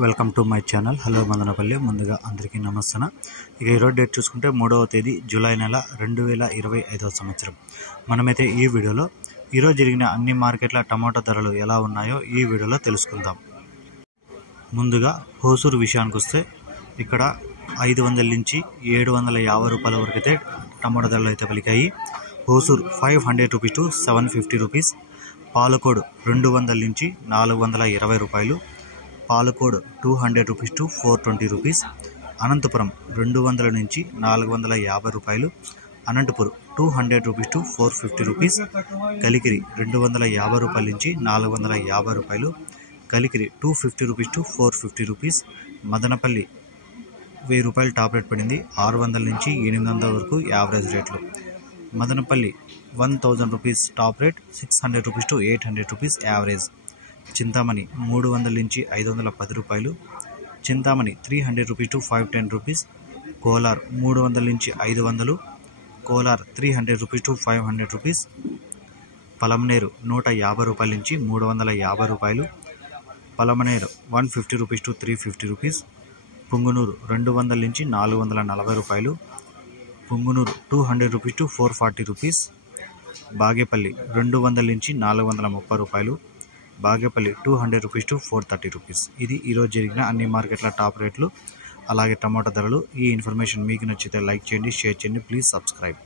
Welcome to my channel. Hello Madanapalle. ముందుగా అందరికీ నమస్తే. ఇక ఈరోజు డేట్ చూసుకుంటే 3వ తేదీ జూలై నెల 2025వ సంవత్సరం. మనమైతే ఈ వీడియోలో ఈరోజు జరిగిన అన్ని మార్కెట్ల టమాటో ధరలు ఎలా ఉన్నాయో ఈ వీడియోలో తెలుసుకుందాం. ముందుగా హోసూరు విషయానికి వస్తే ఇక్కడ 500 నుంచి 750 రూపాయల వరకు అయితే టమాటో ధరలు అయితే పలికాయి. Hosur 500 rupees to 750 rupees. Palakod 200 నుంచి 420 రూపాయలు. Palakod 200 rupees to 420 rupees. Anantapuram 200 నుంచి 450 రూపాయలు. Anantapur 200 rupees to 450 rupees. Kalikiri 250 రూపాయల నుంచి 450 రూపాయలు. Kalikiri 250 rupees to 450 rupees. Madanapalli 1000 రూపాయలు టాప్ రేట్ పడింది. 600 నుంచి 800 వరకు యావరేజ్ రేట్లు. Madanapalle 1000 rupees top rate, 600 rupees to 800 rupees average. Chintamani 300 నుంచి 510 రూపాయలు. Chintamani 300 rupees to 510 rupees. Kolar 300 నుంచి 500. Kolar 300 rupees to 500 rupees. Palamaneru 150 రూపాయల నుంచి 350 రూపాయలు. Palamaneru 150 rupees to 350 rupees. Punganur 200 నుంచి 440 రూపాయలు. Punganur 200 rupees to 440 rupees. Bagepalli 200 నుంచి 430 రూపాయలు. Bagepalli 200 rupees to 430 rupees. ఇది ఈరోజు జరిగిన అన్ని మార్కెట్ల టాప్ రేట్లు, అలాగే టమాటో ధరలు. ఈ ఇన్ఫర్మేషన్ మీకు నచ్చితే లైక్ చేయండి, షేర్ చేయండి, ప్లీజ్ సబ్స్క్రైబ్.